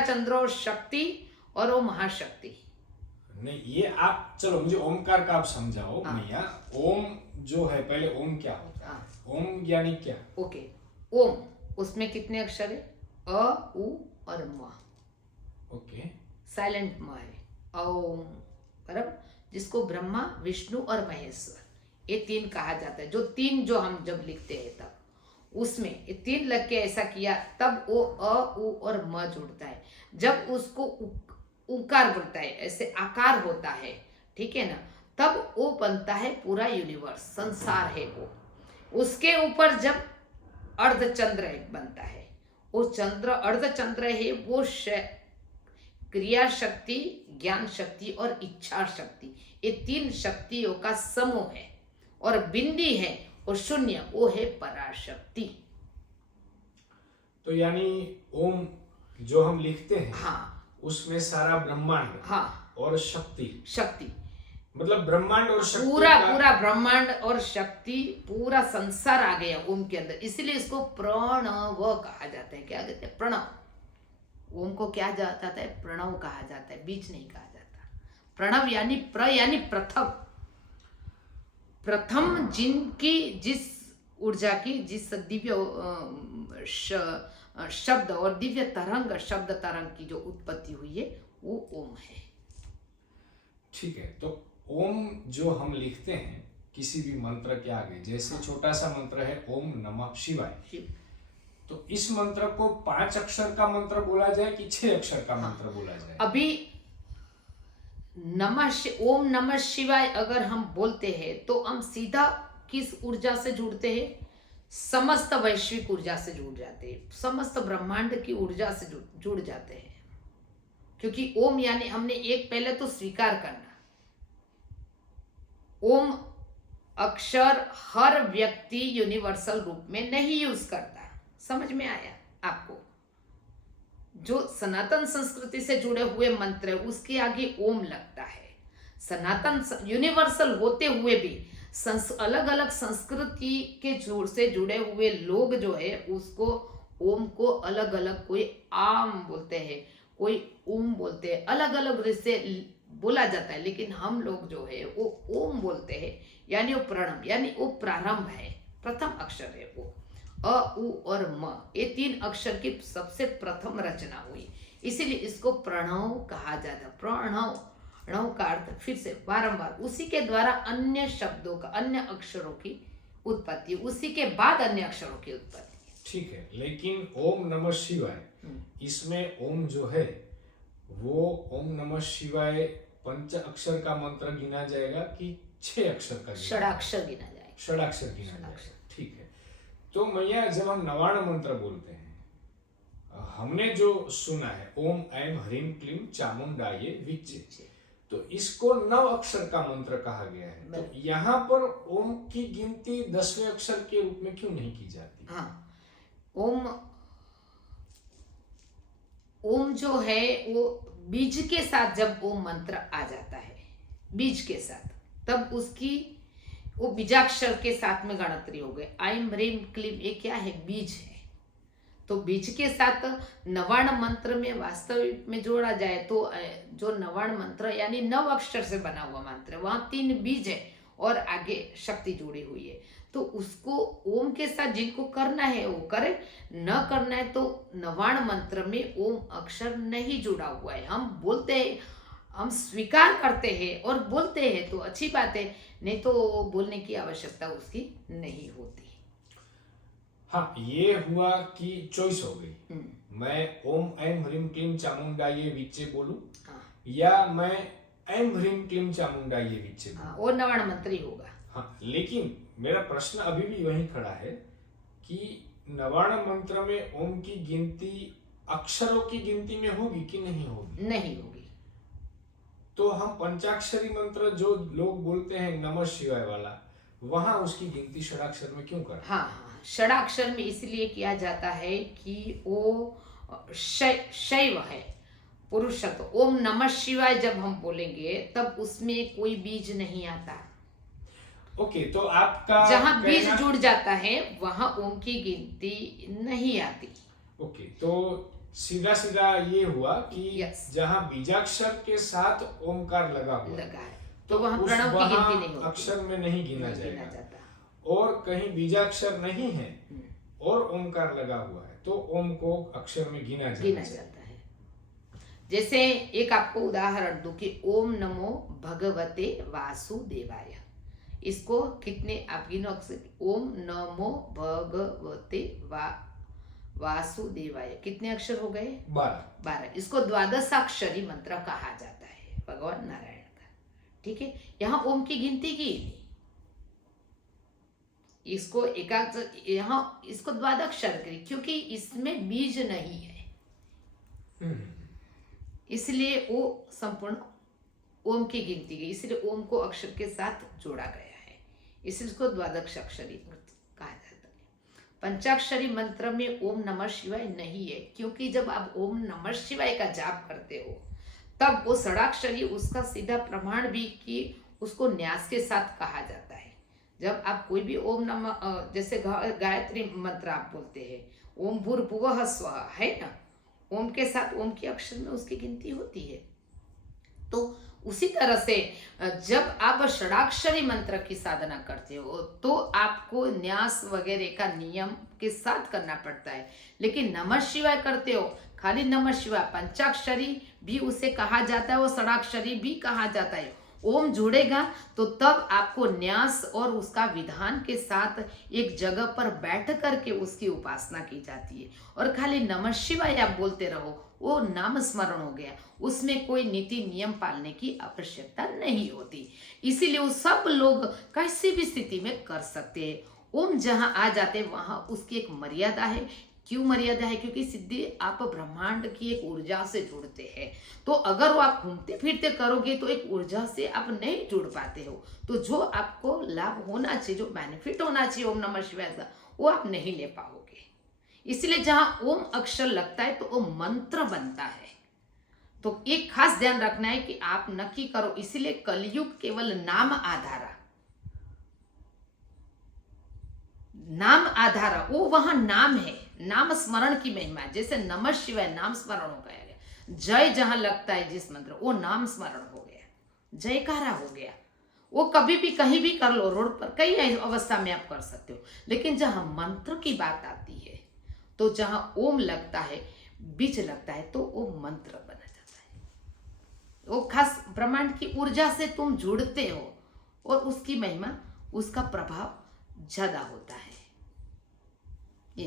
चंद्र और शक्ति और वो महाशक्ति। नहीं, ये आप चलो मुझे ओमकार का आप समझाओ हाँ। मैया। ओम जो है, पहले ओम क्या होता है? हाँ। ओम यानी क्या? ओके, ओम उसमें कितने अक्षर है? अ, उ और म। ओके, साइलेंट म है ओम, बराबर। जिसको ब्रह्मा, विष्णु और महेश्वर ये तीन कहा जाता है। जो तीन जो हम जब लिखते हैं तब उसमें ये तीन लग के ऐसा किया तब वो अ, उ और म जुड़ता है। जब उसको उकार बोलता है, ऐसे आकार होता है, ठीक है ना, तब वो बनता है पूरा यूनिवर्स, संसार है वो। उसके ऊपर जब अर्धचंद्र एक बनता है, वो चंद्र अर्धचंद्र है, वो क्रिया शक्ति, ज्ञान शक्ति और इच्छा शक्ति, ये तीन शक्तियों का समूह है। और बिंदी है और शून्य, वो है पराशक्ति। तो यानी ओम जो हम लिखते हैं, हाँ, उसमें सारा ब्रह्मांड, हाँ, और शक्ति, शक्ति, मतलब ब्रह्मांड और शक्ति पूरा का पूरा ब्रह्मांड और शक्ति, पूरा संसार आ गया ओम के अंदर। इसलिए इसको प्रणव कहा जाता है। क्या कहते हैं? प्रणव। ओम को क्या जाता है? प्रणव कहा जाता है, बीज नहीं कहा जाता। प्रणव यानी यानी प्रथम। प्रथम जिनकी, जिस ऊर्जा की, जिस दिव्य शब्द और दिव्य तरंग, शब्द तरंग की जो उत्पत्ति हुई है, वो ओम है। ठीक है। तो ओम जो हम लिखते हैं किसी भी मंत्र के आगे, जैसे छोटा सा मंत्र है ओम नमः शिवाय, तो इस मंत्र को 5 अक्षर का मंत्र बोला जाए कि 6 अक्षर का मंत्र बोला जाए? अभी ओम नमः शिवाय अगर हम बोलते हैं तो हम सीधा किस ऊर्जा से जुड़ते हैं? समस्त वैश्विक ऊर्जा से जुड़ जाते हैं, समस्त ब्रह्मांड की ऊर्जा से जुड़ जाते हैं। क्योंकि ओम यानी हमने एक पहले तो स्वीकार करना, ओम अक्षर हर व्यक्ति यूनिवर्सल रूप में नहीं यूज करता। समझ में आया आपको? जो सनातन संस्कृति से जुड़े हुए मंत्र है उसके आगे ओम लगता है। सनातन यूनिवर्सल होते हुए भी अलग अलग संस्कृति के जोड़ से जुड़े हुए लोग जो है उसको ओम को अलग अलग, कोई आम बोलते हैं, कोई ओम बोलते हैं, अलग अलग से बोला जाता है। लेकिन हम लोग जो है वो ओम बोलते हैं, यानी वो प्रणव, यानी वो प्रारंभ है, प्रथम अक्षर है वो। अ, उ और म, ये तीन अक्षर की सबसे प्रथम रचना हुई, इसीलिए इसको प्रणव कहा जाता। प्रणव, प्रणव का अर्थ फिर से बारंबार, उसी के द्वारा अन्य शब्दों का, अन्य अक्षरों की उत्पत्ति, उसी के बाद अन्य अक्षरों की उत्पत्ति। ठीक है, लेकिन ओम नमः शिवाय, इसमें ओम जो है वो ओम नमः शिवाय 5 अक्षर का मंत्र गिना जाएगा कि 6 अक्षर का? षडाक्षर गिना जाएगा। षडाक्षर गिना जाएगा। ठीक है। तो मैया जब हम नवाण मंत्र बोलते हैं, हमने जो सुना है ओम ऐम ह्रीम क्लीम चामुंडाये विच्चे, तो इसको 9 अक्षर का मंत्र कहा गया है। तो यहाँ पर ओम की गिनती 10वें अक्षर के रूप में क्यों नहीं की जाती? हाँ, ओम जो है वो बीज के साथ, जब ओम मंत्र आ जाता है बीज के साथ, तब उसकी वो बीजाक्षर के साथ में गणतरी हो गई। आइम ह्रीम क्लीम, ये क्या है? बीज है। तो बीज के साथ नवाण मंत्र में वास्तविक में जोड़ा जाए तो जो नवाण मंत्र यानी 9 अक्षर से बना हुआ मंत्र, वहां 3 बीज है और आगे शक्ति जुड़ी हुई है। तो उसको ओम के साथ जिनको करना है वो करे, न करना है तो नवाण मंत्र में ओम अक्षर नहीं जुड़ा हुआ है। हम बोलते हैं, हम स्वीकार करते हैं और बोलते हैं तो अच्छी बात है, नहीं तो बोलने की आवश्यकता उसकी नहीं होती। हाँ, ये हुआ कि चॉइस हो गई, मैं ओम ऐम ह्रीम क्लीम चामुंडाये विच्चे बोलूं, या मैं ऐम ह्रीम क्लीम चामुंडाये विच्चे बोलूं। वो नवाण मंत्र ही होगा। हाँ, लेकिन मेरा प्रश्न अभी भी वही खड़ा है कि नवाण मंत्र में ओम की गिनती अक्षरों की गिनती में होगी कि नहीं होगी? नहीं होगी। तो हम पंचाक्षरी मंत्र जो लोग बोलते हैं नमः शिवाय वाला, वहां उसकी गिनती षडाक्षर में क्यों करते हैं? हाँ, षडाक्षर में इसलिए किया जाता है कि वो शैव है, पुरुषत्व। ओम नमः शिवाय जब हम बोलेंगे तब उसमें कोई बीज नहीं आता। ओके, तो आपका जहां बीज जुड़ जाता है वहां ओम की गिनती नहीं आती। ओके, तो सीधा सीधा ये हुआ कि Yes. जहाँ बीजाक्षर के साथ ओमकार लगा हुआ है, लगा है तो वहाँ उस प्रणव की गिनती वहाँ नहीं होती, अक्षर में नहीं गिना नहीं गिना जाएगा। जाता। और कहीं बीजाक्षर नहीं है हम्म, और ओमकार लगा हुआ है तो ओम को अक्षर में गिना गिना जाएगा। जाता है। जैसे एक आपको उदाहरण दूं कि ओम नमो भगवते वासुदेवाय, इसको कितने आप गिनो अक्षर? ओम नमो भगवते वासुदेवाय कितने अक्षर हो गए? 12। 12। इसको द्वादशाक्षरी मंत्र कहा जाता है भगवान नारायण का। ठीक है, यहाँ ओम की गिनती की नहीं, इसको यहाँ इसको द्वादशाक्षर करी क्योंकि इसमें बीज नहीं है, इसलिए वो संपूर्ण ओम की गिनती गई, इसलिए ओम को अक्षर के साथ जोड़ा गया है, इसलिए इसको द्वादशाक्षरी कहा जाता है। पंचाक्षरी मंत्र में ओम नमः शिवाय नहीं है क्योंकि जब आप ओम नमः शिवाय का जाप करते हो तब वो षडाक्षरी उसका सीधा प्रमाण भी कि उसको न्यास के साथ कहा जाता है। जब आप कोई भी ओम नमः जैसे गायत्री मंत्र आप बोलते हैं, ओम भूर्भुवः स्वः है ना, ओम के साथ ओम के अक्षर में उसकी गिनती होती है। तो उसी तरह से जब आप षडाक्षरी मंत्र की साधना करते हो तो आपको न्यास वगैरह का नियम के साथ करना पड़ता है, लेकिन नमः शिवाय करते हो खाली नमः शिवाय, पंचाक्षरी भी उसे कहा जाता है और षडाक्षरी भी कहा जाता है। ओम जुड़ेगा तो तब आपको न्यास और उसका विधान के साथ एक जगह पर बैठ करके उसकी उपासना की जाती है, और खाली नमः शिवाय आप बोलते रहो वो नाम स्मरण हो गया, उसमें कोई नीति नियम पालने की आवश्यकता नहीं होती। इसीलिए वो सब लोग किसी भी स्थिति में कर सकते हैं। ओम जहाँ आ जाते वहाँ उसकी एक मर्यादा है। क्यों मर्यादा है? क्योंकि सिद्धि आप ब्रह्मांड की एक ऊर्जा से जुड़ते हैं, तो अगर वो आप घूमते फिरते करोगे तो एक ऊर्जा से आप नहीं जुड़ पाते हो, तो जो आपको लाभ होना चाहिए, जो बेनिफिट होना चाहिए ओम नमः शिवाय का, वो आप नहीं ले पाओगे। इसलिए जहां ओम अक्षर लगता है तो वो मंत्र बनता है। तो एक खास ध्यान रखना है कि आप नक्की करो, इसलिए कलयुग केवल नाम आधारा, नाम आधारा, वो वहां नाम है, नाम स्मरण की महिमा है। जैसे नमः शिवाय नाम स्मरण हो गया, जय जहां लगता है जिस मंत्र, वो नाम स्मरण हो गया, जयकारा हो गया। वो कभी भी कहीं भी कर लो, रोड पर कई अवस्था में आप कर सकते हो, लेकिन जहां मंत्र की बात आती है तो जहां ओम लगता है, बीज लगता है, तो वो मंत्र बना जाता है। वो खास ब्रह्मांड की ऊर्जा से तुम जुड़ते हो और उसकी महिमा, उसका प्रभाव ज्यादा होता है। ये